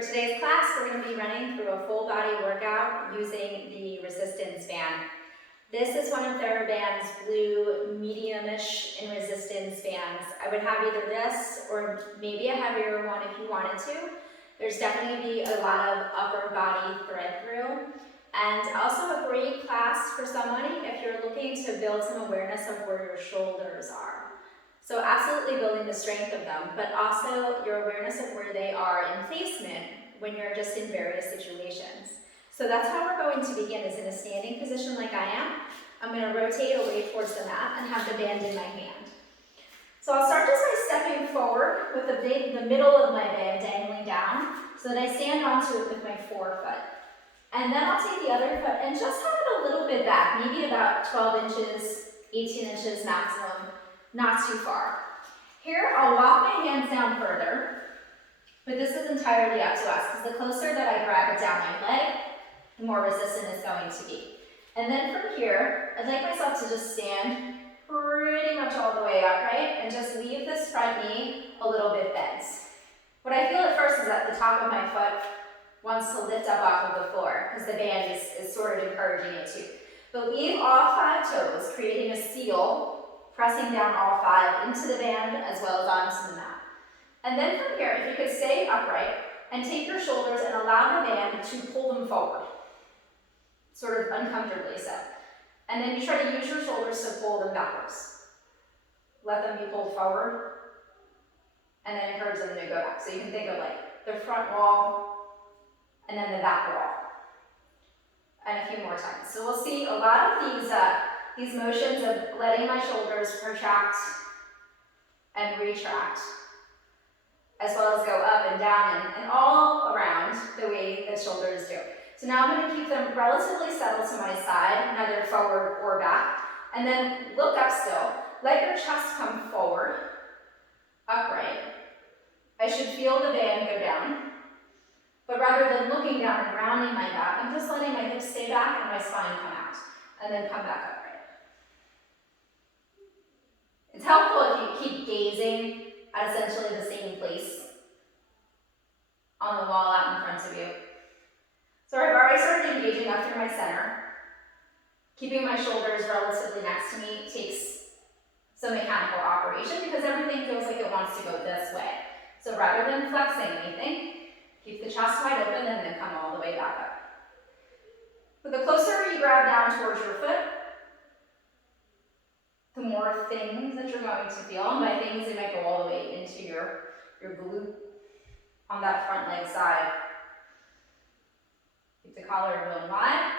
For today's class, we're going to be running through a full body workout using the resistance band. This is one of TheraBand's blue medium-ish in resistance bands. I would have either this or maybe a heavier one if you wanted to. There's definitely be a lot of upper body thread through. And also a great class for somebody if you're looking to build some awareness of where your shoulders are. So absolutely building the strength of them, but also your awareness of where they are in placement when you're just in various situations. So that's how we're going to begin, is in a standing position like I am. I'm going to rotate away towards the mat and have the band in my hand. So I'll start just by stepping forward with the middle of my band dangling down so that I stand onto it with my forefoot. And then I'll take the other foot and just have it a little bit back, maybe about 12 inches, 18 inches maximum. Not too far. Here, I'll walk my hands down further, but this is entirely up to us, because the closer that I grab it down my leg, the more resistant it's going to be. And then from here, I'd like myself to just stand pretty much all the way upright and just leave this front knee a little bit bent. What I feel at first is that the top of my foot wants to lift up off of the floor, because the band is sort of encouraging it to. But leave all 5 toes, creating a seal, pressing down all 5 into the band as well as onto the mat. And then from here, if you could stay upright and take your shoulders and allow the band to pull them forward, sort of uncomfortably so. And then you try to use your shoulders to pull them backwards. Let them be pulled forward, and then encourage them to go back. So you can think of like the front wall, and then the back wall. And a few more times. So we'll see a lot of these motions of letting my shoulders protract and retract, as well as go up and down and all around the way the shoulders do. So now I'm going to keep them relatively settled to my side, neither forward or back, and then look up still. Let your chest come forward, upright. I should feel the band go down, but rather than looking down and rounding my back, I'm just letting my hips stay back and my spine come out, and then come back upright. It's helpful if you keep gazing at essentially the same place on the wall out in front of you. So I've already started engaging up through my center. Keeping my shoulders relatively next to me takes some mechanical operation because everything feels like it wants to go this way. So rather than flexing anything, keep the chest wide open and then come all the way back up. But the closer you grab down towards your foot, the more things that you're going to feel. And by things, it might go all the way into your glute on that front leg side. Keep the collarbone wide,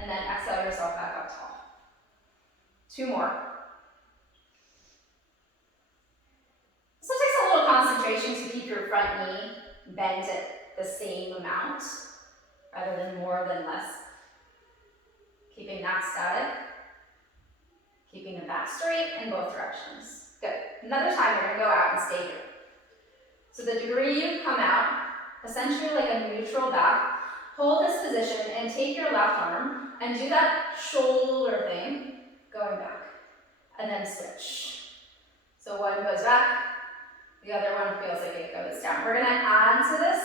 and then exhale yourself back up tall. 2 more. So it takes a little concentration to keep your front knee bent at the same amount, rather than more than less. Keeping that static. Keeping the back straight in both directions. Good. Another time, we're going to go out and stay here. So the degree you come out, essentially like a neutral back, hold this position and take your left arm and do that shoulder thing, going back, and then switch. So one goes back, the other one feels like it goes down. We're going to add to this.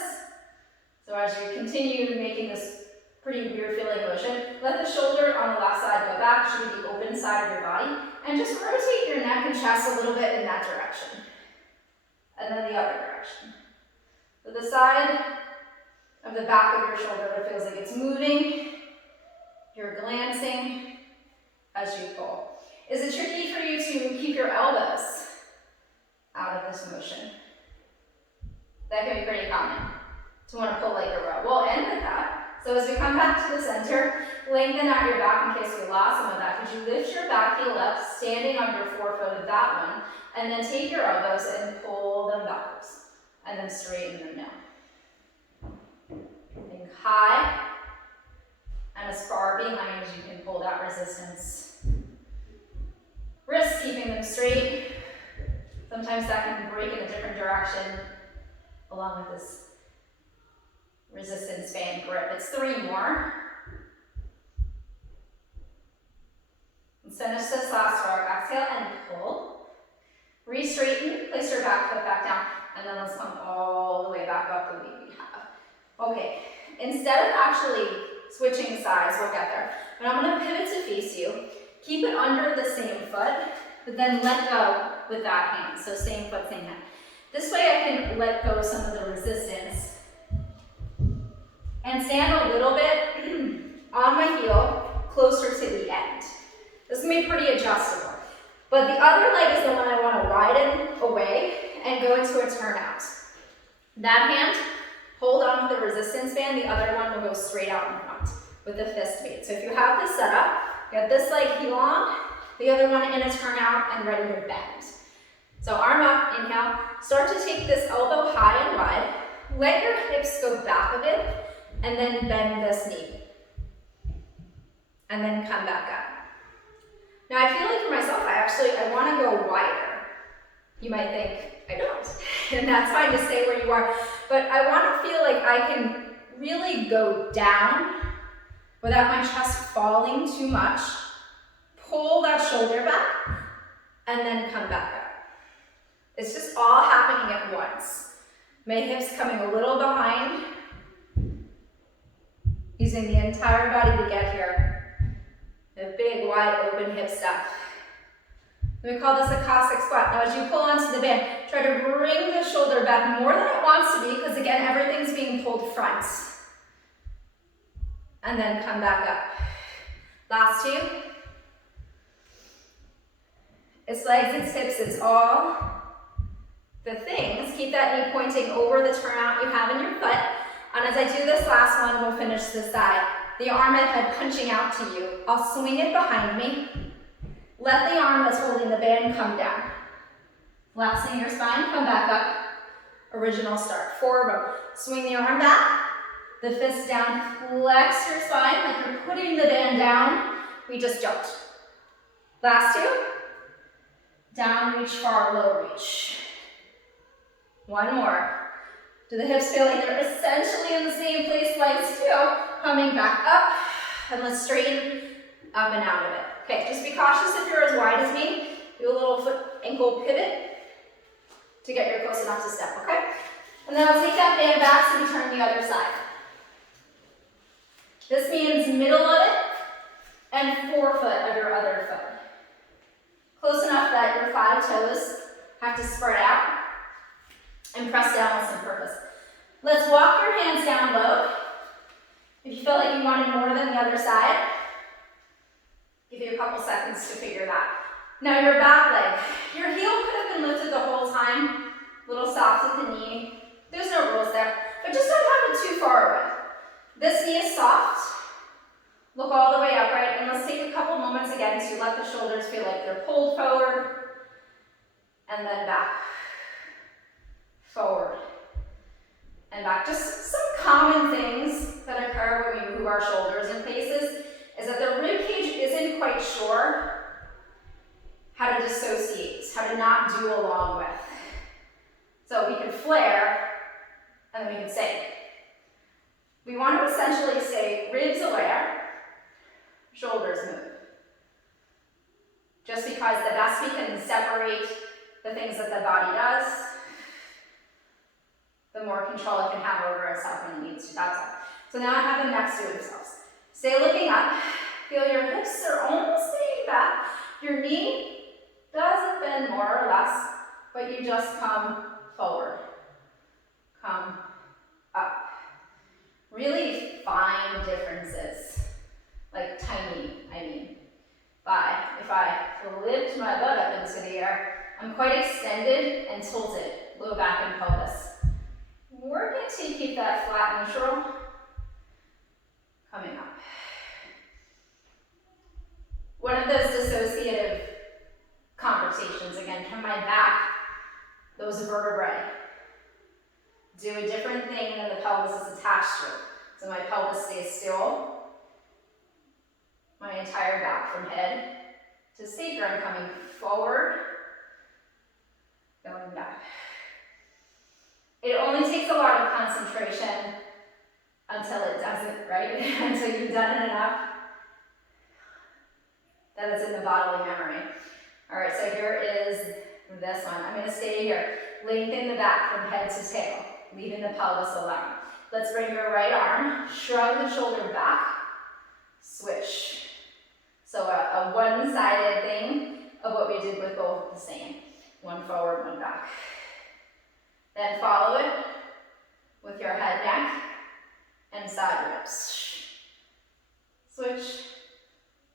So as you continue making this pretty weird feeling motion, let the shoulder on the left side go back, should be the open side of your body, and just rotate your neck and chest a little bit in that direction. And then the other direction. So the side of the back of your shoulder that feels like it's moving, you're glancing as you pull. Is it tricky for you to keep your elbows out of this motion? That can be pretty common, to want to pull like a row. We'll end with that. So as we come back to the center, lengthen out your back in case we lost some of that. Could you lift your back heel up, standing on your forefoot of that one, and then take your elbows and pull them backwards, and then straighten them down. Think high, and as far behind as you can pull that resistance. Wrists, keeping them straight. Sometimes that can break in a different direction, along with this resistance band grip. It's 3 more. Let's finish this last row. Exhale and pull. Re-straighten, place your back foot back down, and then let's come all the way back up the way we have. Okay, instead of actually switching sides, we'll get there, but I'm gonna pivot to face you. Keep it under the same foot, but then let go with that hand. So same foot, same hand. This way I can let go of some of the resistance and stand a little bit on my heel closer to the end. This can be pretty adjustable. But the other leg is the one I want to widen away and go into a turnout. That hand, hold on with the resistance band. The other one will go straight out in front with the fist weight. So if you have this set up, you have this leg heel on, the other one in a turnout and ready to bend. So arm up, inhale. Start to take this elbow high and wide. Let your hips go back a bit and then bend this knee. And then come back up. Now I feel like for myself, I want to go wider. You might think, I don't. And that's fine to stay where you are. But I want to feel like I can really go down without my chest falling too much. Pull that shoulder back and then come back up. It's just all happening at once. My hips coming a little behind. Using the entire body to get here. A big, wide open hip step. We call this a Cossack squat. Now as you pull onto the band, try to bring the shoulder back more than it wants to be, because again, everything's being pulled front. And then come back up. Last two. It's legs, it's hips, it's all the things. Keep that knee pointing over the turnout you have in your foot. And as I do this last one, we'll finish this side. The arm and head punching out to you. I'll swing it behind me. Let the arm that's holding the band come down. Flexing your spine, come back up. Original start, forward. Swing the arm back, the fist down, flex your spine like you're putting the band down. We just jumped. Last two. Down, reach, far, low reach. One more. Do the hips feel like they're essentially in the same place, legs too? Coming back up, and let's straighten up and out of it. Okay, just be cautious if you're as wide as me. Do a little foot ankle pivot to get you close enough to step, okay? And then I'll take that band back so we turn the other side. This means middle of it and forefoot of your other foot. Close enough that your 5 toes have to spread out and press down with some purpose. Let's walk your hands down low. If you feel like you wanted more than the other side, give you a couple seconds to figure that. Now your back leg. Your heel could have been lifted the whole time, a little soft at the knee. There's no rules there, but just don't have it too far away. This knee is soft. Look all the way upright, and let's take a couple moments again to let the shoulders feel like they're pulled forward, and then back, forward, and back. Just some common things that occur when we move our shoulders in places is that the rib cage isn't quite sure how to dissociate, how to not do along with. So we can flare, and then we can sink. We want to essentially stay ribs aware, shoulders move. Just because the best we can separate the things that the body does, the more control it can have over itself when it needs to, that's all. So now I have them next to themselves. Stay looking up. Feel your hips are almost staying back. Your knee doesn't bend more or less, but you just come forward. Come up. Really fine differences. Like tiny, I mean. If I lift my butt up into the air, I'm quite extended and tilted, low back and pelvis. Working to keep that flat neutral. Coming up. One of those dissociative conversations, again, from my back, those vertebrae do a different thing than the pelvis is attached to. So my pelvis stays still. My entire back from head to sacrum, I'm coming forward, going back. It only takes a lot of concentration until it doesn't, right? Until you've done it enough that it's in the bodily memory. All right, so here is this one. I'm going to stay here. Lengthen the back from head to tail, leaving the pelvis alone. Let's bring your right arm, shrug the shoulder back, switch. So a one-sided thing of what we did with both the same. One forward, one back. Then follow it with your head, neck, and side ribs. Switch,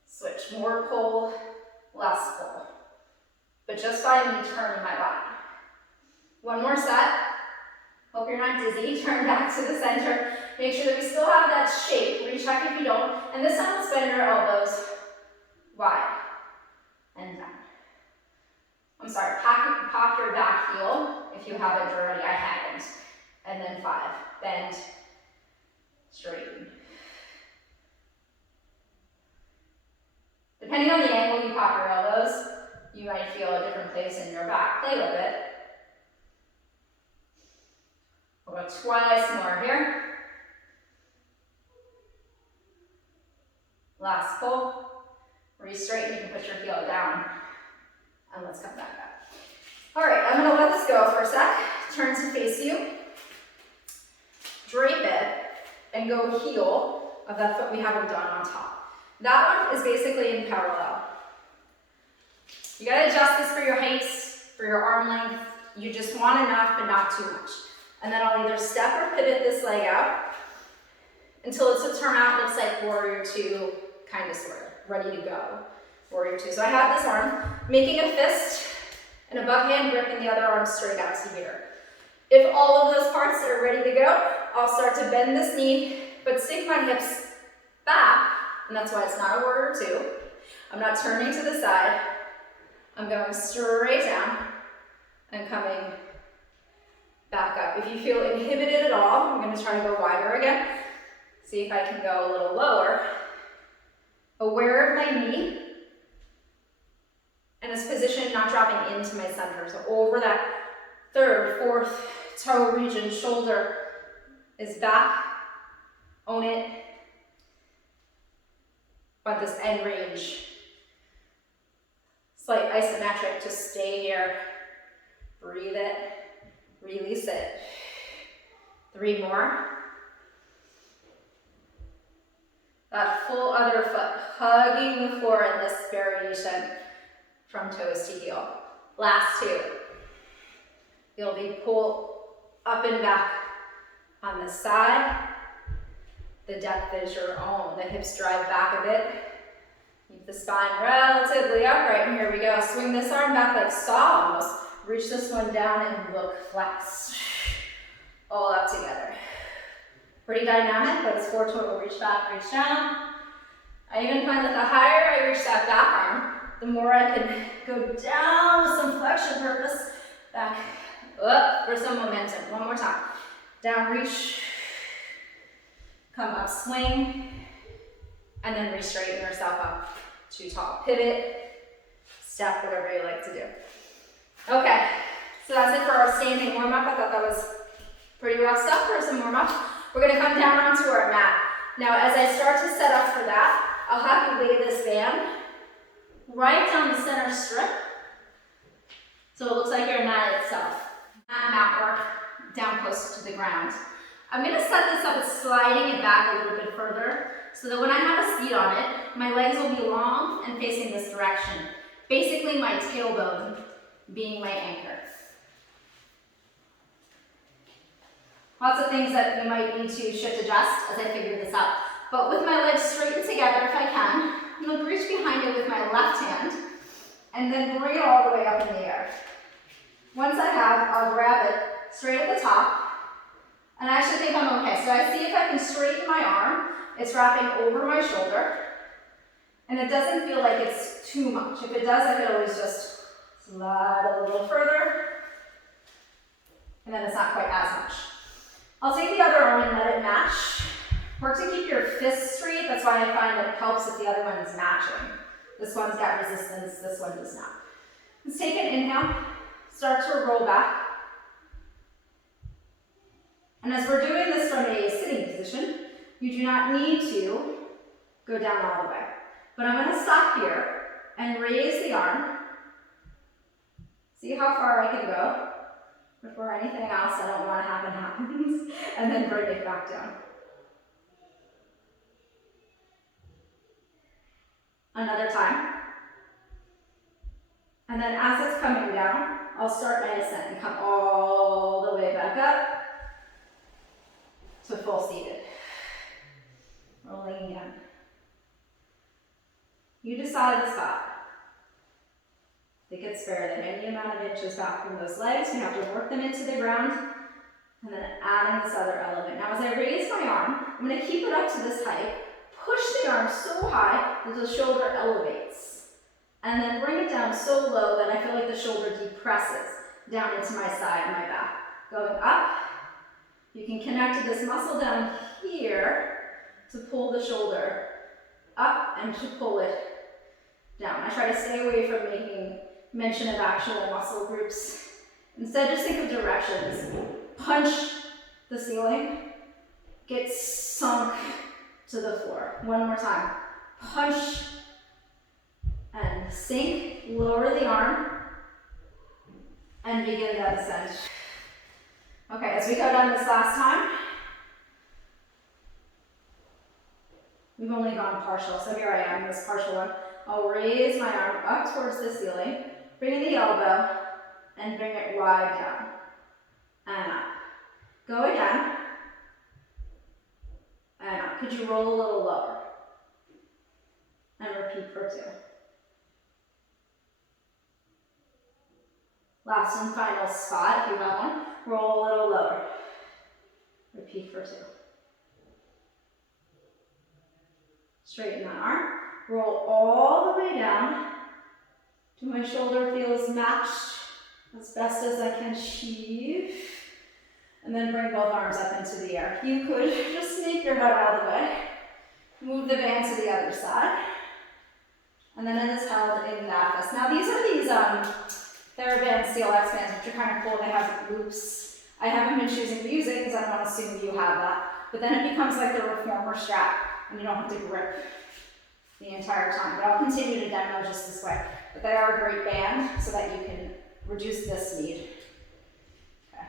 switch. More pull, less pull. But just by me turning my body. One more set. Hope you're not dizzy. Turn back to the center. Make sure that we still have that shape. Recheck if you don't. And this time let's bend your elbows wide and down. I'm sorry, pop your back heel if you haven't already. I haven't. And then 5. Bend, straighten. Depending on the angle you pop your elbows, you might feel a different place in your back. Play with it. We'll go twice more here. Last pull. Re-straighten, you can put your heel down. And let's come back up. All right, I'm gonna let this go for a sec. Turn to face you. Drape it and go heel of that foot we haven't done on top. That one is basically in parallel. You gotta adjust this for your height, for your arm length. You just want enough, but not too much. And then I'll either step or pivot this leg out until it's a turn out, looks like warrior 2, kind of sort of, ready to go. Warrior 2. So I have this arm, making a fist and a backhand grip and the other arm straight out to here. If all of those parts are ready to go, I'll start to bend this knee, but stick my hips back, and that's why it's not a warrior 2. I'm not turning to the side. I'm going straight down and coming back up. If you feel inhibited at all, I'm going to try to go wider again. See if I can go a little lower. Aware of my knee. And this position not dropping into my center. So over that 3rd, 4th toe region, shoulder is back. Own it. Want this end range. Slight isometric, just stay here. Breathe it. Release it. 3 more. That full other foot hugging the floor in this variation from toes to heel. Last 2. You'll be pulled up and back on the side. The depth is your own. The hips drive back a bit. Keep the spine relatively upright. And here we go. Swing this arm back like saw almost. Reach this one down and look flex. All up together. Pretty dynamic, but it's 4 total. Reach back, reach down. I even find that the higher I reach that back arm, the more I can go down with some flexion purpose. Back up for some momentum. One more time. Down, reach. Come up, swing. And then re-straighten yourself up to tall. Pivot, step, whatever you like to do. Okay, so that's it for our standing warm-up. I thought that was pretty rough stuff for some warm-up. We're gonna come down onto our mat. Now, as I start to set up for that, I'll have you lay this band right down the center strip. So it looks like your mat itself. Mat work down close to the ground. I'm gonna set this up as sliding it back a little bit further so that when I have a seat on it, my legs will be long and facing this direction. Basically my tailbone being my anchor. Lots of things that we might need to shift adjust as I figure this out. But with my legs straightened together, if I can, I'm going to reach behind it with my left hand and then bring it all the way up in the air. Once I have, I'll grab it straight at the top. And I actually think I'm okay. So I see if I can straighten my arm. It's wrapping over my shoulder. And it doesn't feel like it's too much. If it does, I can always just slide a little further. And then it's not quite as much. I'll take the other arm and let it match. Work to keep your fists straight. That's why I find that it helps if the other one is matching. This one's got resistance, this one does not. Let's take an inhale. Start to roll back. And as we're doing this from a sitting position, you do not need to go down all the way. But I'm going to stop here and raise the arm. See how far I can go before anything else I don't want to happen happens. and then bring it back down. Another time. And then as it's coming down, I'll start my ascent and come all the way back up to full seated. Rolling again. You decide the spot. I think it's fair that any amount of inches back from those legs, you have to work them into the ground, and then add in this other element. Now as I raise my arm, I'm going to keep it up to this height, push the arm so high that the shoulder elevates, and then bring it down so low that I feel like the shoulder depresses down into my side and my back. Going up, you can connect to this muscle down here to pull the shoulder up and to pull it down. I try to stay away from making mention of actual muscle groups. Instead, just think of directions. Punch the ceiling, get sunk to the floor. One more time. Punch and sink, lower the arm, and begin that ascent. Okay, as we go down this last time, we've only gone partial, so here I am in this partial one. I'll raise my arm up towards the ceiling, bring in the elbow, and bring it wide down, and up. Go again, and up. Could you roll a little lower? And repeat for 2. Last and final spot, if you have one, roll a little lower. Repeat for 2. Straighten that arm. Roll all the way down till my shoulder feels matched as best as I can achieve. And then bring both arms up into the air. You could just sneak your head out of the way. Move the band to the other side. And then it is held in Nafis. Now these are TheraBand CLX bands, which are kind of cool. They have loops. I haven't been choosing to use it because I don't assume you have that. But then it becomes like the reformer strap, and you don't have to grip the entire time. But I'll continue to demo just this way. But they are a great band so that you can reduce this need. Okay.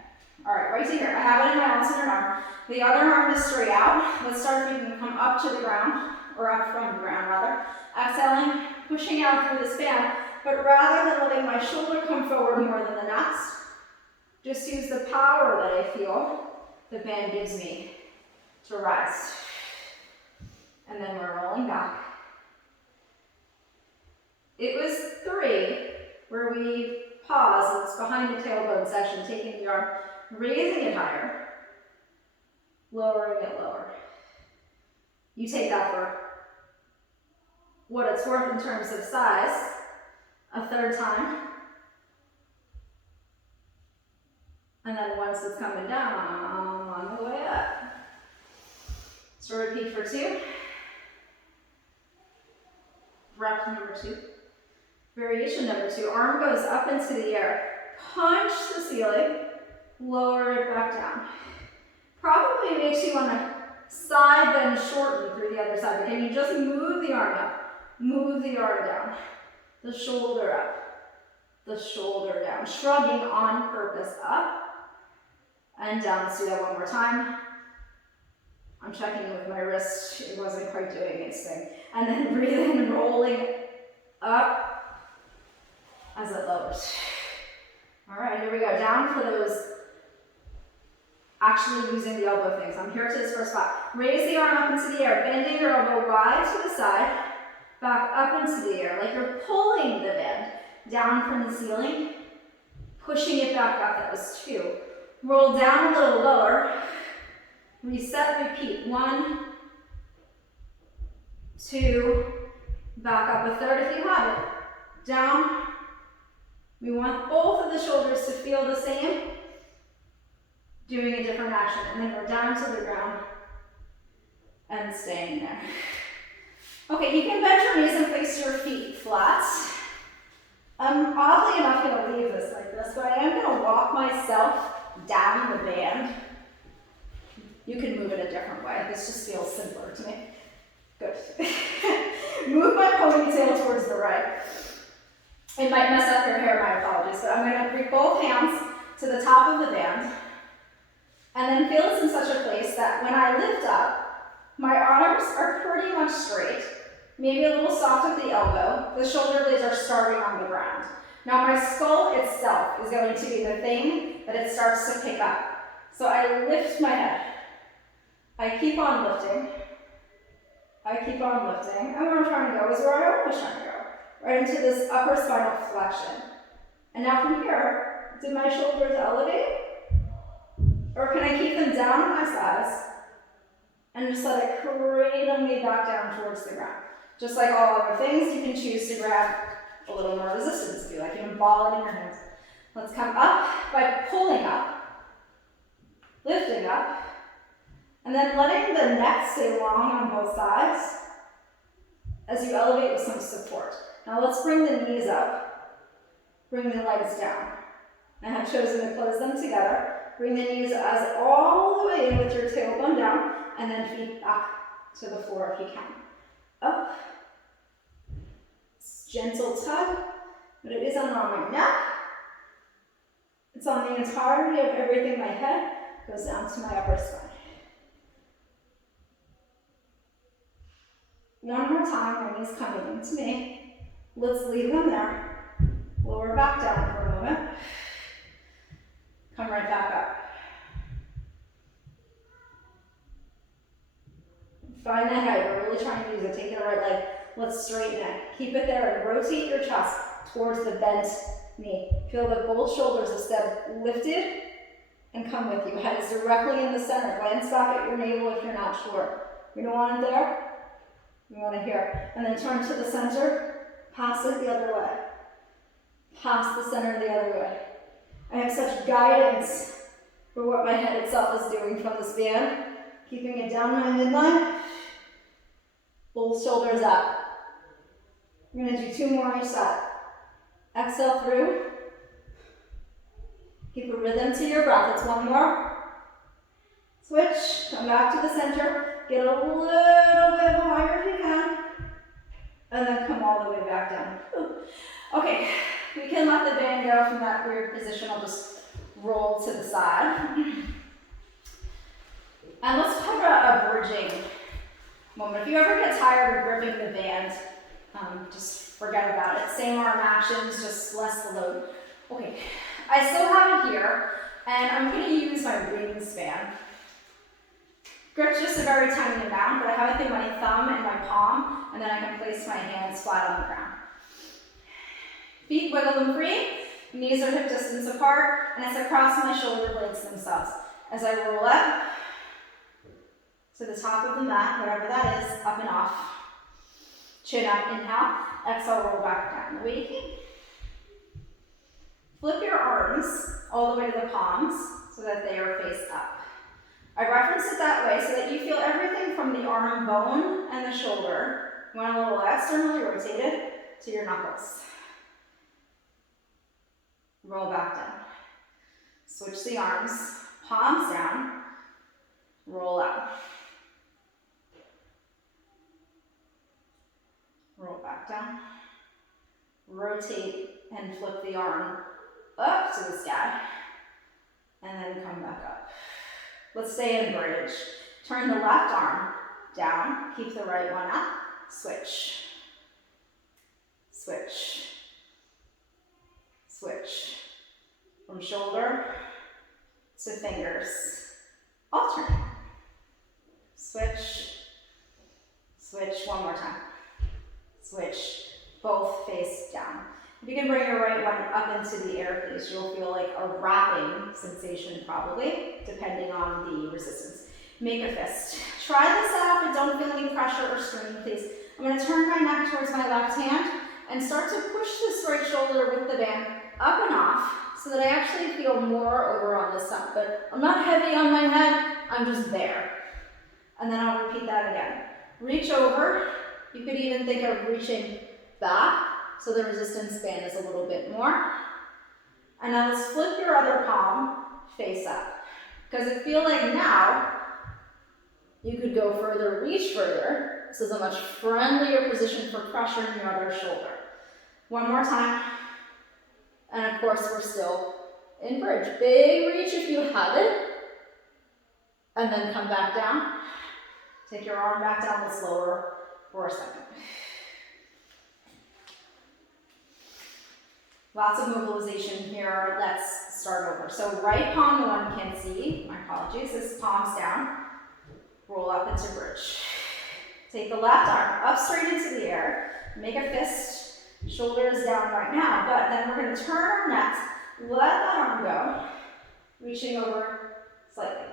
All right, right here. I have it in my alternate arm. The other arm is straight out. Let's start if you can come up to the ground, or up from the ground rather. Exhaling, pushing out through this band. But rather than letting my shoulder come forward more than the next, just use the power that I feel the band gives me to rise. And then we're rolling back. It was 3 where we pause, and it's behind the tailbone section, taking the arm, raising it higher, lowering it lower. You take that for what it's worth in terms of size. A third time. And then once it's coming down on the way up. So repeat for 2. Breath number 2. Variation number 2. Arm goes up into the air. Punch the ceiling. Lower it back down. Probably makes you want to side bend shorten through the other side. But can you just move the arm up? Move the arm down. The shoulder up, the shoulder down, shrugging on purpose up and down. Let's do that one more time. I'm checking with my wrist, it wasn't quite doing its thing. And then breathing, rolling up as it lowers. All right, here we go, down for those actually using the elbow things. I'm here to this first spot. Raise the arm up into the air, bending your elbow wide to the side. Back up into the air, like you're pulling the band down from the ceiling, pushing it back up. That was 2. Roll down a little lower, reset, repeat. 1, 2, back up a third if you have it. Down. We want both of the shoulders to feel the same, doing a different action. And then we're down to the ground and staying there. Okay, you can bend your knees and place your feet flat. I'm oddly enough going to leave this like this, but I am going to walk myself down the band. You can move it a different way. This just feels simpler to me. Good. Move my ponytail towards the right. It might mess up your hair, my apologies, but I'm going to bring both hands to the top of the band And then feel this in such a place that when I lift up, my arms are pretty much straight, maybe a little soft at the elbow. The shoulder blades are starting on the ground. Now my skull itself is going to be the thing that it starts to pick up. So I lift my head. I keep on lifting. I keep on lifting. And where I'm trying to go is where I always trying to go. Right into this upper spinal flexion. And now from here, do my shoulders elevate? Or can I keep them down on my sides and just let it cradle me back down towards the ground? Just like all other things, you can choose to grab a little more resistance if you like. You can ball it in your hands. Let's come up by pulling up, lifting up, and then letting the neck stay long on both sides as you elevate with some support. Now let's bring the knees up, bring the legs down. I have chosen to close them together. Bring the knees as all the way in with your tailbone down, and then feet back to the floor if you can. Up. It's gentle tug, but it isn't on my neck. It's on the entirety of everything. My head goes down to my upper spine. One more time, my knees coming into me. Let's leave them there. Lower back down for a moment. Come right back up. Find that height. We're really trying to use it. Take the right leg. Let's straighten it. Keep it there and rotate your chest towards the bent knee. Feel that both shoulders are step lifted and come with you. Head is directly in the center. Glance back at your navel if you're not sure. We don't want it there. We want it here. And then turn to the center. Pass it the other way. Pass the center the other way. I have such guidance for what my head itself is doing from this band. Keeping it down my midline. Both shoulders up. We're going to do 2 more on each side. Exhale through. Keep a rhythm to your breath. It's 1 more. Switch. Come back to the center. Get a little bit higher if you can. And then come all the way back down. Okay. We can let the band go from that weird position. I'll just roll to the side. And let's have a bridging moment. If you ever get tired of gripping the band, just forget about it. Same arm actions, just less the load. Okay, I still have it here, and I'm going to use my wingspan. Grip just a very tiny amount, but I have it in my thumb and my palm, and then I can place my hands flat on the ground. Feet wiggle them free, knees are hip distance apart, and it's across my shoulder blades themselves. As I roll up to the top of the mat, whatever that is, up and off. Chin up, inhale, exhale, roll back down. Waking. Flip your arms all the way to the palms so that they are face up. I reference it that way so that you feel everything from the arm bone and the shoulder. You want a little externally rotated to your knuckles. Roll back down. Switch the arms, palms down, roll up. Roll back down. Rotate and flip the arm up to the sky. And then come back up. Let's stay in bridge. Turn the left arm down. Keep the right one up. Switch. Switch. Switch. From shoulder to fingers. Alternate. Switch. Switch. One more time. Switch. Both face down. If you can bring your right one up into the air, please, you'll feel like a wrapping sensation probably, depending on the resistance. Make a fist. Try this out, but don't feel any pressure or strain, please. I'm going to turn my neck towards my left hand and start to push this right shoulder with the band up and off so that I actually feel more over on this side. But I'm not heavy on my head, I'm just there. And then I'll repeat that again. Reach over. You could even think of reaching back so the resistance band is a little bit more. And now let's flip your other palm face up. Because I feel like now you could go further, reach further. This is a much friendlier position for pressure in your other shoulder. One more time. And of course, we're still in bridge. Big reach if you have it. and then come back down. Take your arm back down, let's lower for a second. Lots of mobilization here, let's start over. So right palm, the one you can't see, my apologies, is palms down, roll up into bridge. Take the left arm up straight into the air, make a fist, shoulders down right now, but then we're gonna turn our necks, let that arm go, reaching over slightly.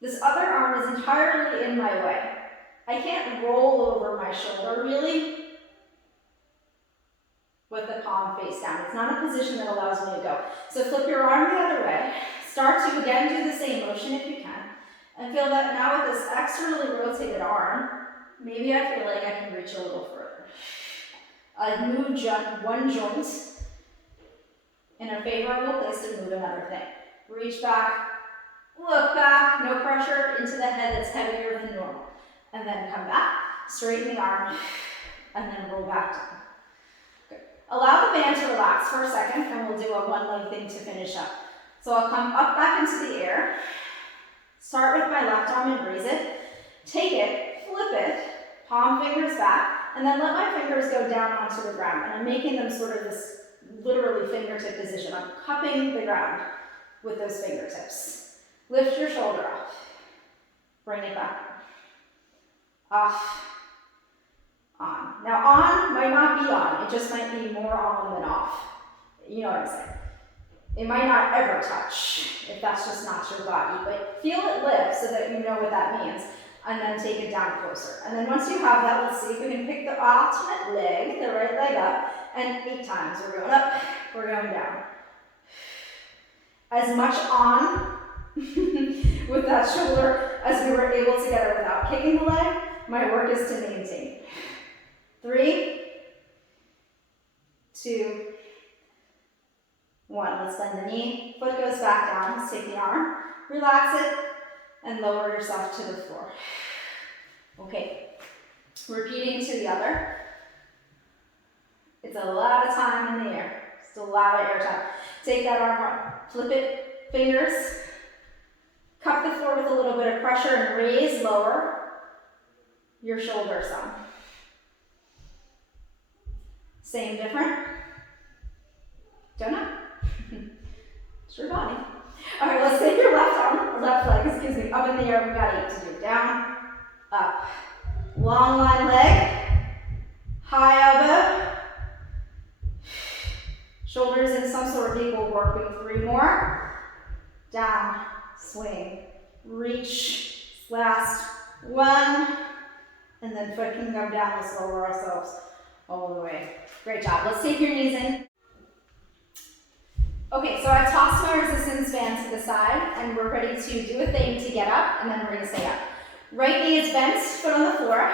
This other arm is entirely in my way. I can't roll over my shoulder really with the palm face down. It's not a position that allows me to go. So flip your arm the other way. Start to again do the same motion if you can. And feel that now with this externally rotated arm, maybe I feel like I can reach a little further. I move one joint in a favorable place to move another thing. Reach back, look back, no pressure into the head that's heavier than normal. And then come back, straighten the arm, and then roll back down. Good. Allow the band to relax for a second, and we'll do a one leg thing to finish up. So I'll come up back into the air, start with my left arm and raise it, take it, flip it, palm fingers back, and then let my fingers go down onto the ground. And I'm making them sort of this literally fingertip position. I'm cupping the ground with those fingertips. Lift your shoulder up, bring it back. Off, on. Now on might not be on, it just might be more on than off. You know what I'm saying? It might not ever touch, if that's just not your body, but feel it lift so that you know what that means, and then take it down closer. And then once you have that, let's see if we can pick the alternate leg, the right leg up, and 8 times. We're going up, we're going down. As much on with that shoulder as we were able to get it without kicking the leg. My work is to maintain. 3, 2, 1. Let's bend the knee. Foot goes back down. Let's take the arm, relax it, and lower yourself to the floor. Okay. Repeating to the other. It's a lot of time in the air. It's a lot of air time. Take that arm up, flip it, fingers, cup the floor with a little bit of pressure and raise, lower your shoulder some. Same, different? Don't know. It's your body. All right, let's take your left leg, up in the air. We've got 8 to do. Down, up. Long line leg, high elbow. Shoulders in some sort of equal work. 3 more. Down, swing, reach, last 1. And then foot can come down, let's lower ourselves all the way. Great job. Let's take your knees in. Okay, so I've tossed my resistance band to the side, and we're ready to do a thing to get up, and then we're gonna stay up. Right knee is bent, foot on the floor,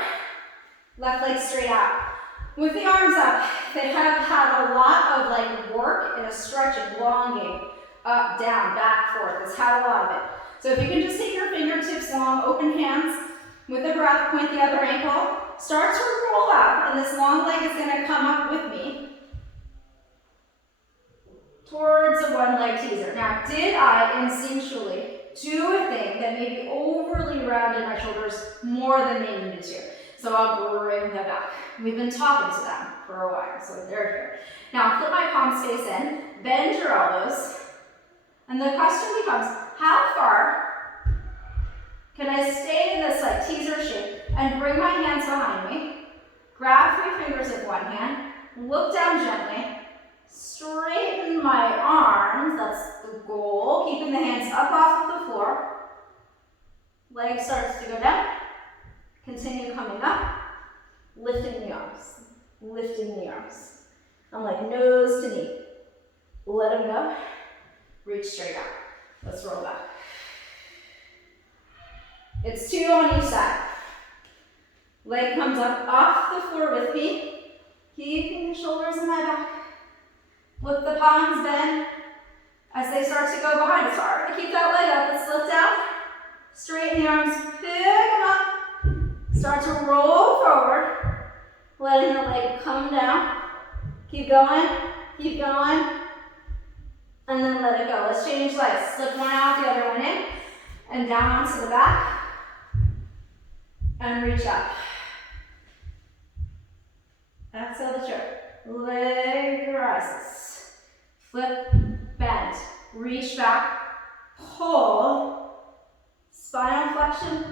left leg straight out. With the arms up, they have had a lot of like work and a stretching, elongating, up, down, back, forth. It's had a lot of it. So if you can just take your fingertips long, open hands, with the breath, point the other ankle, start to roll up, and this long leg is gonna come up with me towards a one leg teaser. Now, did I instinctually do a thing that maybe overly rounded my shoulders more than they needed to? So I'll bring them back. We've been talking to them for a while, so they're here. Now, flip my palms face in, bend your elbows, and the question becomes, how far can I stay in this like teaser shape and bring my hands behind me, grab 3 fingers with one hand, look down gently, straighten my arms, that's the goal, keeping the hands up off of the floor, leg starts to go down, continue coming up, lifting the arms, lifting the arms. I'm like nose to knee, let them go, reach straight out. Let's roll back. It's 2 on each side. Leg comes up off the floor with me, keeping the shoulders in my back. Flip the palms, bend as they start to go behind. It's hard to keep that leg up. Let's lift out, straighten the arms, pick them up, start to roll forward, letting the leg come down. Keep going, and then let it go. Let's change legs. Slip one out, the other one in. and down onto the back, and reach up. Exhale to jerk. Leg rises. Flip, bend, reach back, pull, spinal flexion,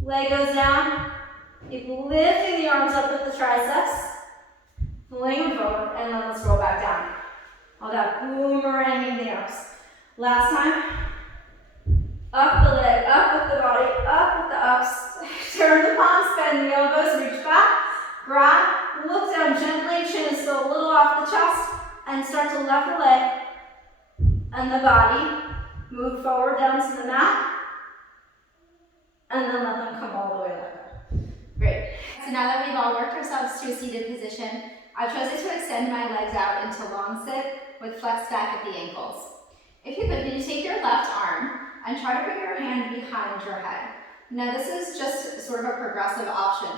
leg goes down, keep lifting the arms up with the triceps, pulling them forward, and then let's roll back down. All that boomeranging the arms. Last time, up the leg, up with the body, up with the ups, turn the palms, bend the elbows, reach back, grab, look down gently, chin is still a little off the chest, and start to left the leg and the body move forward down to the mat, and then let them come all the way up. Great. So now that we've all worked ourselves to a seated position, I've chosen to extend my legs out into long sit with flex back at the ankles. If you could, you take your left arm and try to bring your hand behind your head. Now this is just sort of a progressive option.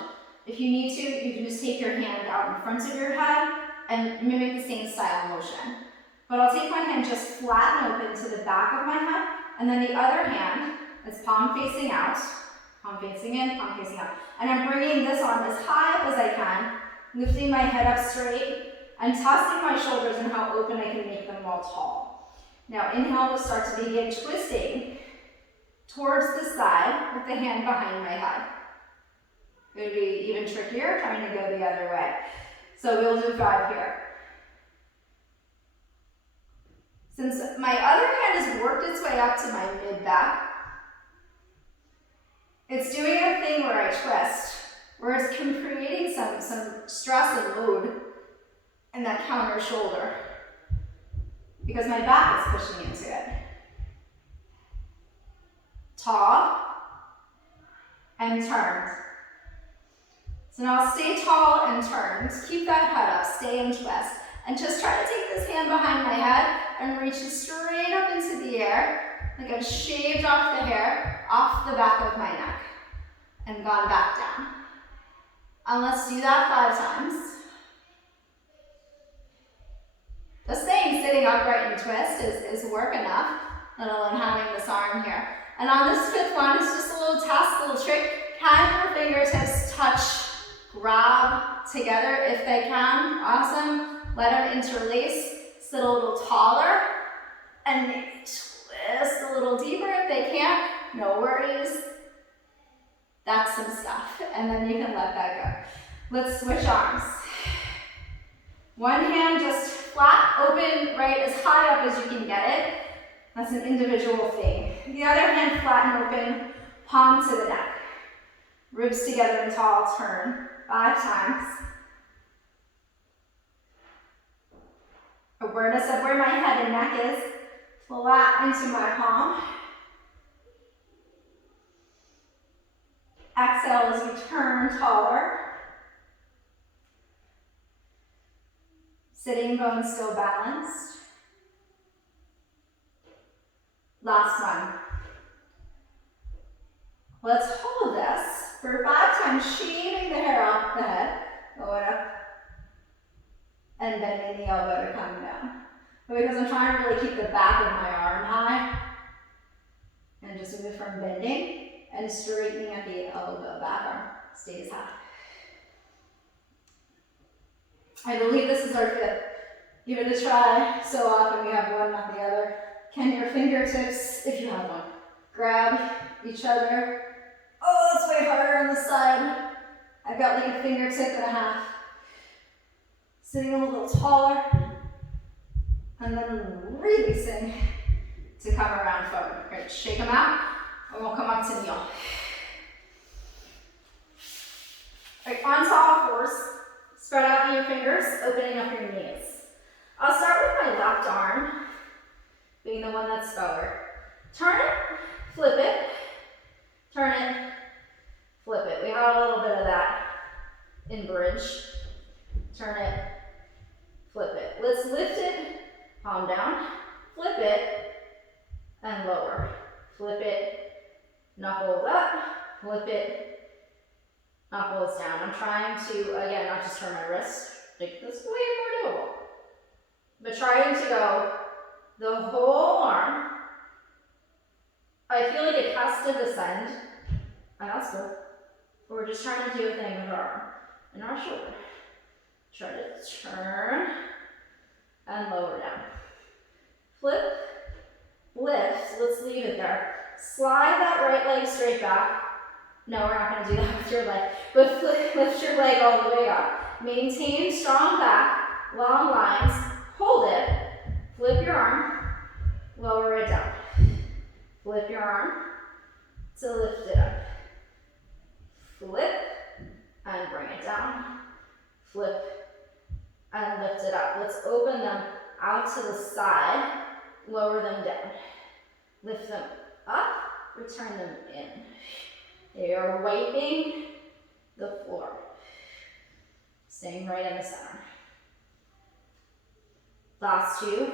If you need to, you can just take your hand out in front of your head and mimic the same style motion. But I'll take my hand just flat and open to the back of my head, and then the other hand is palm facing out, palm facing in, palm facing out. And I'm bringing this arm as high up as I can, lifting my head up straight, and tossing my shoulders and how open I can make them while tall. Now inhale, we'll start to begin twisting towards the side with the hand behind my head. It would be even trickier trying to go the other way. So we'll do 5 here. Since my other hand has worked its way up to my mid-back, it's doing a thing where I twist, where it's creating some stress and load in that counter shoulder, because my back is pushing into it. Tall and turned. So now stay tall and turned. Keep that head up, stay in twist. And just try to take this hand behind my head and reach it straight up into the air, like I've shaved off the hair off the back of my neck and gone back down. And let's do that 5 times. Just staying sitting upright and twist is work enough, let alone having this arm here. And on this 5th one, it's just a little test, a little trick. Can your fingertips touch, grab together if they can? Awesome. Let them interlace, sit a little taller, and maybe twist a little deeper if they can't. No worries. That's some stuff. And then you can let that go. Let's switch arms. One hand just flat, open, right, as high up as you can get it. That's an individual thing. The other hand flat and open, palm to the neck. Ribs together and tall, turn 5 times. Awareness of where my head and neck is, flat into my palm. Exhale as we turn taller. Sitting bones still balanced. Last one. Let's hold this for 5 times, shaving the hair off the head, going up, and bending the elbow to come down. But because I'm trying to really keep the back of my arm high, and just move from bending and straightening at the elbow, back arm stays high. I believe this is our 5th. Give it a try. So often we have one, not the other. Can your fingertips, if you have one, grab each other? Oh, that's way harder on the side. I've got like a fingertip and a half. Sitting a little taller, and then releasing to come around forward. Great, shake them out, and we'll come up to kneel. All right, onto all 4s. Spread out your fingers, opening up your knees. I'll start with my left arm, being the one that's forward. Turn it, flip it, turn it, flip it. We have a little bit of that in bridge. Turn it, flip it. Let's lift it, palm down, flip it, and lower. Flip it, knuckles up, flip it, knuckles down. I'm trying to, again, not just turn my wrist, make this way more doable. But trying to go the whole arm I feel like it has to descend, and that's good. But we're just trying to do a thing with our arm and our shoulder. Try to turn and lower down. Flip, lift, let's leave it there. Slide that right leg straight back. No, we're not gonna do that with your leg, but lift your leg all the way up. Maintain strong back, long lines, hold it, flip your arm, lower it down. Flip your arm to lift it up. Flip and bring it down. Flip and lift it up. Let's open them out to the side, lower them down. Lift them up, return them in. They are wiping the floor. Staying right in the center. Last two.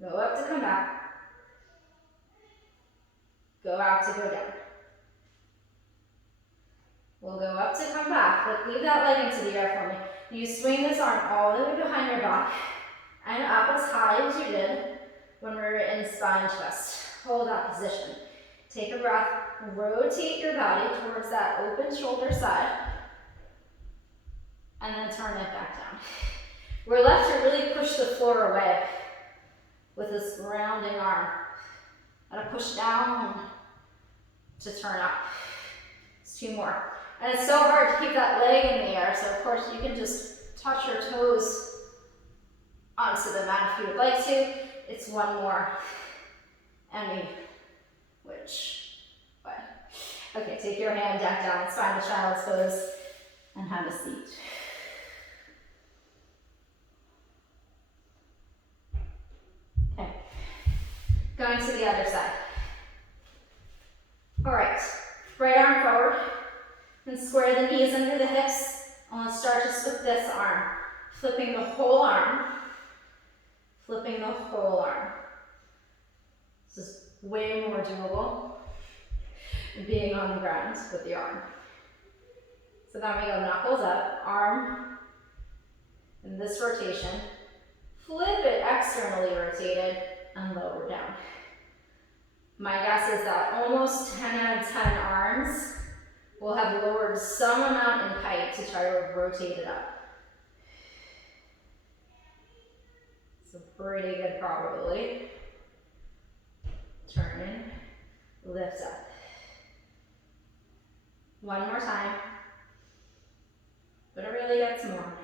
Go up to come back. Go out to go down. We'll go up to come back, but leave that leg into the air for me. You swing this arm all the way behind your back and up as high as you did when we were in spine twist. Hold that position. Take a breath, rotate your body towards that open shoulder side, and then turn it back down. We're left to really push the floor away with this grounding arm. Gotta push down to turn up. It's two more. And it's so hard to keep that leg in the air, so of course you can just touch your toes onto the mat if you would like to. It's one more. Any which way. Okay, take your hand back down. Let's find a child's pose and have a seat. Okay. Going to the other side. All right, right arm forward and square the knees under the hips. And let's start just with this arm. Flipping the whole arm. Flipping the whole arm. This is way more doable than being on the ground with the arm. So then we go knuckles up, arm, in this rotation. Flip it externally rotated and lower down. My guess is that almost 10 out of 10 arms will have lowered some amount in height to try to rotate it up. So pretty good probability. Turn in, lift up. One more time. But it really gets more.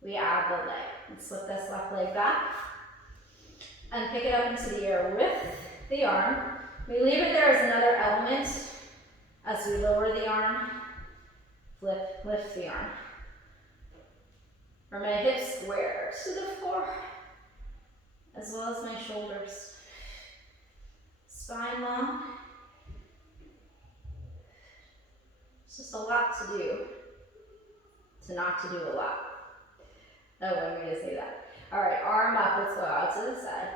We add the leg. Let's slip this left leg back and pick it up into the air with the arm. We leave it there as another element as we lower the arm, flip, lift the arm. Remember my hips square to the floor, as well as my shoulders. Spine long. It's just a lot to do, to not to do a lot. That one way to say that. All right, arm up, let's go out to the side.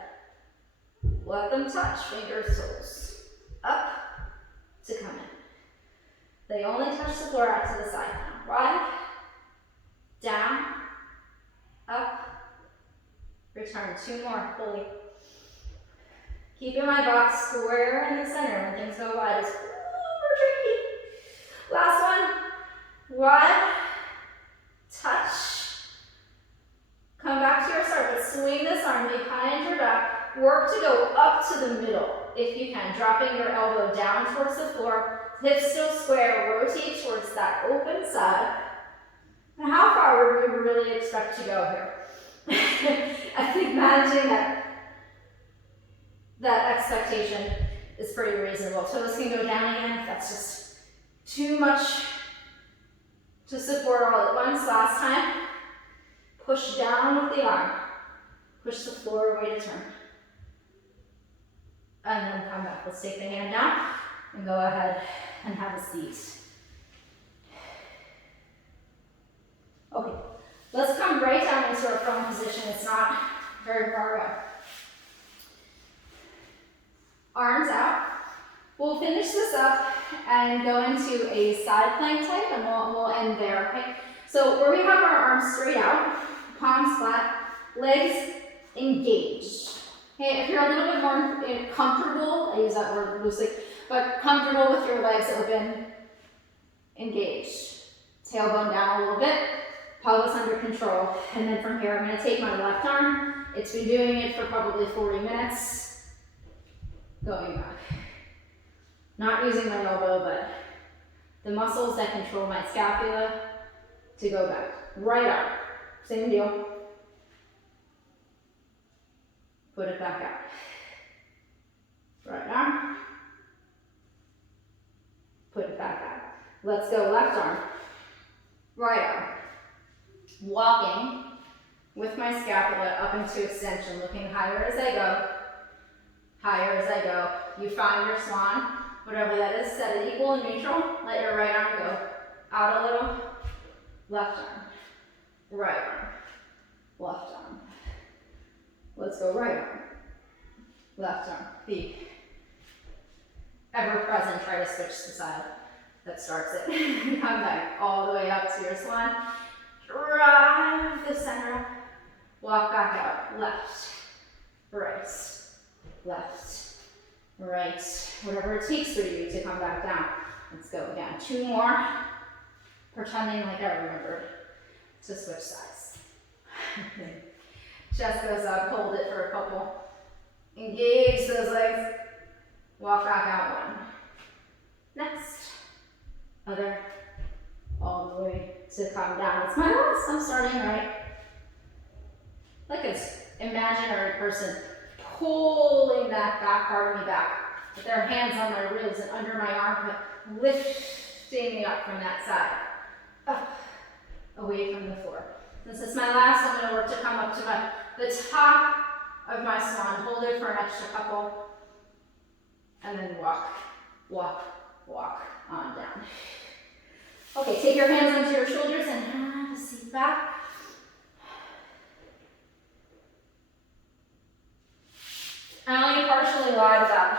Let them touch, fingers, toes. Up to come in. They only touch the floor out to the side now. Right, down, up, return. Two more, fully. Keeping my box square in the center when things go wide is super tricky. Last one, wide, touch. Come back to your start, but swing this arm behind your back. Work to go up to the middle if you can, dropping your elbow down towards the floor. Hips still square, rotate towards that open side. And how far would we really expect to go here? I think managing that expectation is pretty reasonable. Toes can go down again if that's just too much to support all at once. Last time, push down with the arm. Push the floor away to turn. And then come back. Let's take the hand down and go ahead and have a seat. Okay, let's come right down into our prone position. It's not very far away. Arms out. We'll finish this up and go into a side plank type, and we'll end there, okay? So where we have our arms straight out, palms flat, legs engaged. Okay, if you're a little bit more comfortable, I use that word loosely, but comfortable with your legs open, engaged. Tailbone down a little bit, pelvis under control, and then from here I'm going to take my left arm. It's been doing it for probably 40 minutes. Going back. Not using my elbow, but the muscles that control my scapula to go back. Right arm, same deal. Put it back out. Right arm. Put it back out. Let's go left arm. Right arm. Walking with my scapula up into extension, looking higher as I go. Higher as I go. You find your swan, whatever that is, set it equal and neutral. Let your right arm go out a little. Left arm. Right arm. Left arm. Let's go right arm. Left arm. Feet. Ever present, try to switch the side that starts it. Come back all the way up to your swan. Drive the center up. Walk back out. Left. Right. Left. Right. Whatever it takes for you to come back down. Let's go again. 2 more. Pretending like I remembered to switch sides. Chest goes up, hold it for a couple. Engage those legs. Walk back out 1. Next. Other. All the way to come down. It's my last. I'm starting right. Like an imaginary person pulling that back part of me back with their hands on my ribs and under my armpit, lifting me up from that side. Up, away from the floor. Since it's my last, I'm going to work to come up to the top of my swan. Hold it for an extra couple. And then walk, walk, walk on down. Okay, take your hands onto your shoulders and have a seat back. I only partially lied about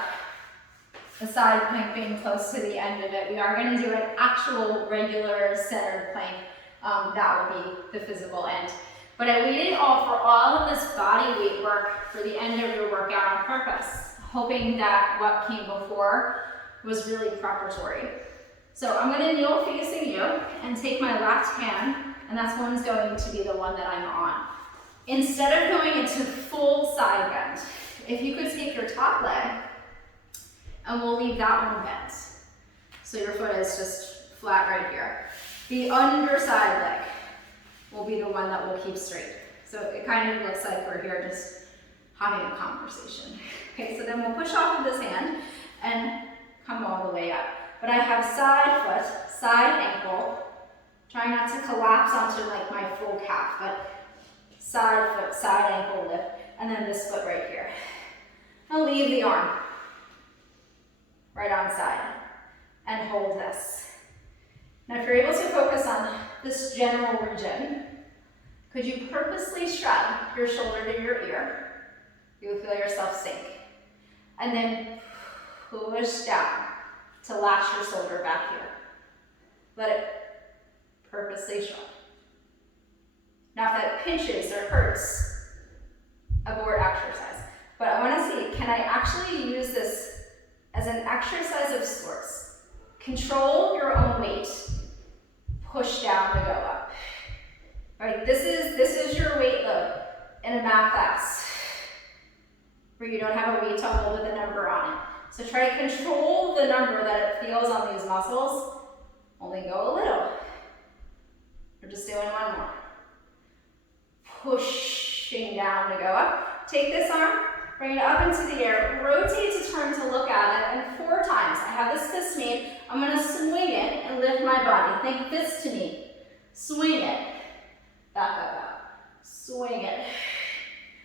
the side plank being close to the end of it. We are going to do an actual regular centered plank. That will be the physical end. But I waited all for all of this body weight work for the end of your workout on purpose, hoping that what came before was really preparatory. So I'm going to kneel facing you and take my left hand, and that's one's going to be the one that I'm on. Instead of going into full side bend, if you could take your top leg, and we'll leave that one bent. So your foot is just flat right here. The underside leg will be the one that we'll keep straight. So it kind of looks like we're here just having a conversation. Okay, so then we'll push off of this hand and come all the way up. But I have side foot, side ankle. Try not to collapse onto like my full calf, but side foot, side ankle lift, and then this foot right here. I'll leave the arm right on side and hold this. Now if you're able to focus on this general region, could you purposely shrug your shoulder to your ear? You'll feel yourself sink. And then push down to latch your shoulder back here. Let it purposely shrug. Now if that pinches or hurts, abort exercise. But I want to see, can I actually use this as an exercise of sorts? Control your own weight. Push down to go up. All right, this is your weight load in a math class where you don't have a weight to hold with a number on it. So try to control the number that it feels on these muscles. Only go a little. We're just doing one more. Pushing down to go up. Take this arm, bring it up into the air, rotate to turn to look at it, and 4 times. I have this fist made. I'm going to swing it and lift my body. Think fist to me. Swing it. Back up out. Swing it.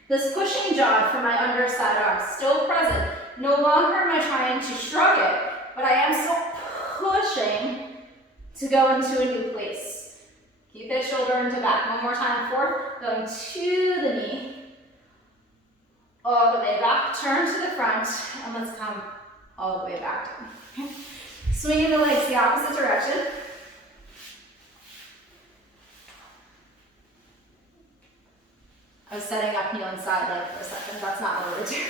This pushing jog for my underside arm, still present. No longer am I trying to shrug it, but I am still pushing to go into a new place. Keep that shoulder into back. One more time, forth, going to the knee. All the way back, turn to the front, and let's come all the way back down. Swinging the legs the opposite direction. I was setting up kneeling side leg for a second. That's not what we're doing.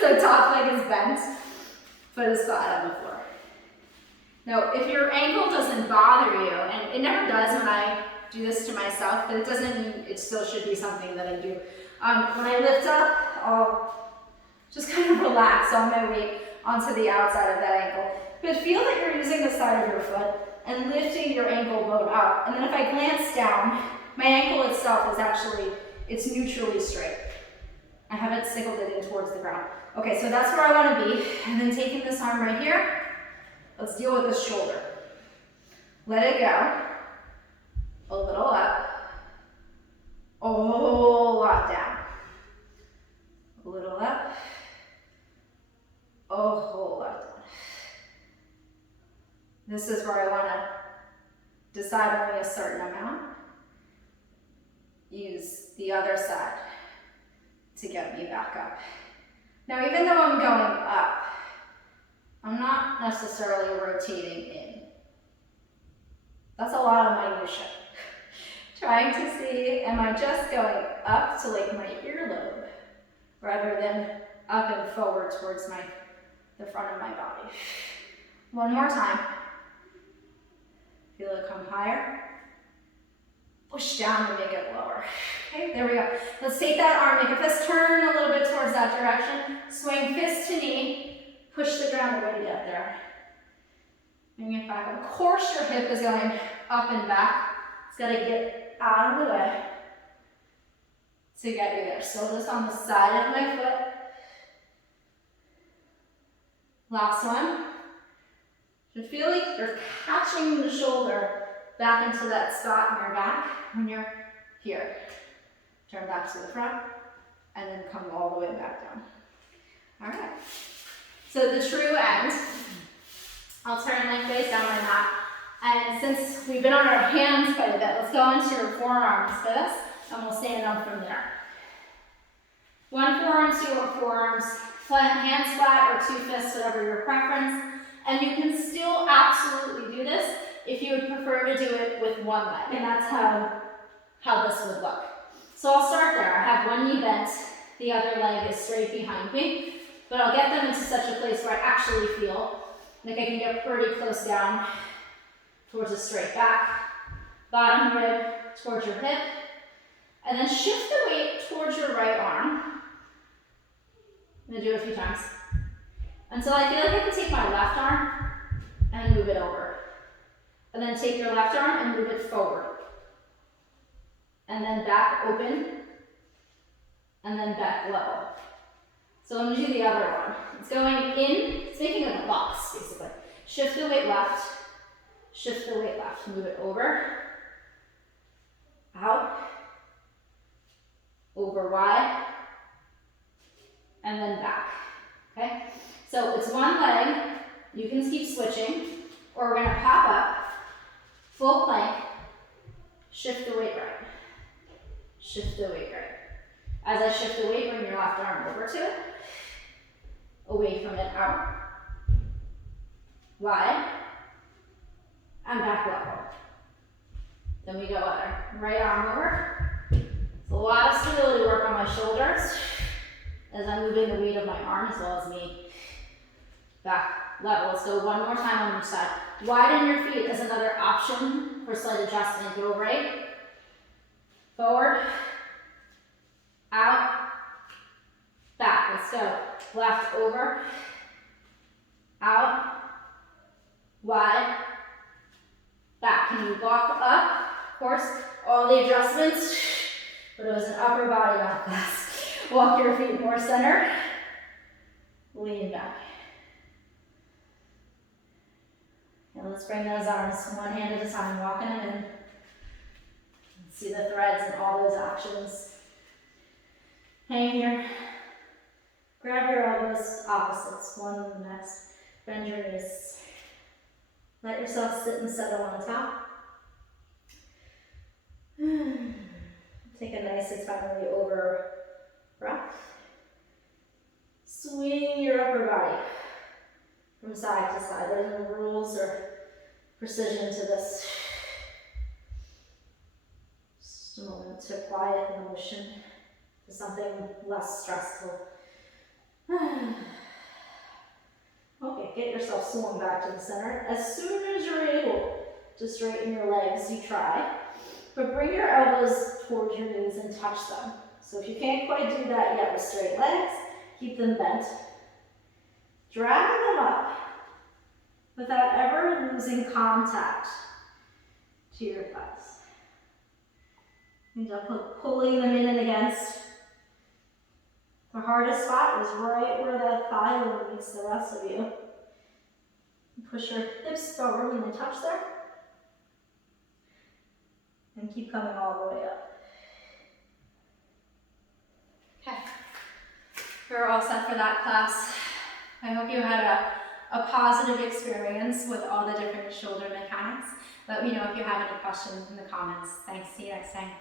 So top leg is bent, foot is flat on the floor. Now, if your ankle doesn't bother you, and it never does when I do this to myself, but it doesn't mean it still should be something that I do. When I lift up, I'll just kind of relax on my weight onto the outside of that ankle. But feel that you're using the side of your foot and lifting your ankle bone up. And then if I glance down, my ankle itself is actually, it's neutrally straight. I haven't signaled it in towards the ground. Okay, so that's where I want to be. And then taking this arm right here, let's deal with this shoulder. Let it go. A little up. A whole lot down. A little up. A whole lot down. This is where I want to decide only a certain amount. Use the other side to get me back up. Now, even though I'm going up, I'm not necessarily rotating in. That's a lot of minutia. Trying to see, am I just going up to like my earlobe rather than up and forward towards the front of my body. One more time. Feel it come higher. Push down and make it lower. Okay, there we go. Let's take that arm, make a fist, turn a little bit towards that direction. Swing fist to knee, push the ground away to get there. Bring it back. Of course your hip is going up and back. It's got to get out of the way to get you there. So just on the side of my foot. Last one. You feel like you're catching the shoulder back into that spot in your back when you're here. Turn back to the front and then come all the way back down. All right. So the true end, I'll turn lengthways down my mat. And since we've been on our hands quite a bit, let's go into your forearms for this and we'll stand up from there. One forearm, two forearms, hands flat or two fists, whatever your preference. And you can still absolutely do this if you would prefer to do it with one leg. And that's how this would look. So I'll start there. I have one knee bent, the other leg is straight behind me, but I'll get them into such a place where I actually feel like I can get pretty close down towards a straight back, bottom rib towards your hip, and then shift the weight towards your right arm. I'm gonna do it a few times. Until I feel like I can take my left arm and move it over. And then take your left arm and move it forward. And then back open. And then back level. So I'm gonna do the other one. It's going in, it's making like a box basically. Shift the weight left, shift the weight left. Move it over, out, over wide, and then back, okay? So it's one leg, you can keep switching, or we're gonna pop up, full plank, shift the weight right, shift the weight right. As I shift the weight, bring your left arm over to it, away from it, out, wide, and back level. Then we go other, right arm over. It's a lot of stability work on my shoulders, as I'm moving the weight of my arm as well as me. Back level. Let's go one more time on each side. Widen your feet as another option for slight adjustment. Go right, forward, out, back. Let's go. Left over, out, wide, back. Can you walk up? Of course, all the adjustments, but it was an upper body math class. Walk your feet more center, lean back. And let's bring those arms one hand at a time, walking them in. See the threads and all those actions. Hang here. Grab your elbows, opposites, one and the next. Bend your knees. Let yourself sit and settle on the top. Take a nice entirely over breath. Swing your upper body from side to side. There's no rules or precision to this. Just a moment to quiet the motion to something less stressful. Okay, get yourself swung back to the center. As soon as you're able to straighten your legs, you try. But bring your elbows towards your knees and touch them. So if you can't quite do that yet with straight legs, keep them bent. Drag them up without ever losing contact to your thighs. End up pulling them in and against. The hardest spot is right where that thigh bone meets the rest of you. Push your hips forward when they touch there. And keep coming all the way up. Okay, we're all set for that class. I hope you had a positive experience with all the different shoulder mechanics. Let me know if you have any questions in the comments. Thanks, see you next time.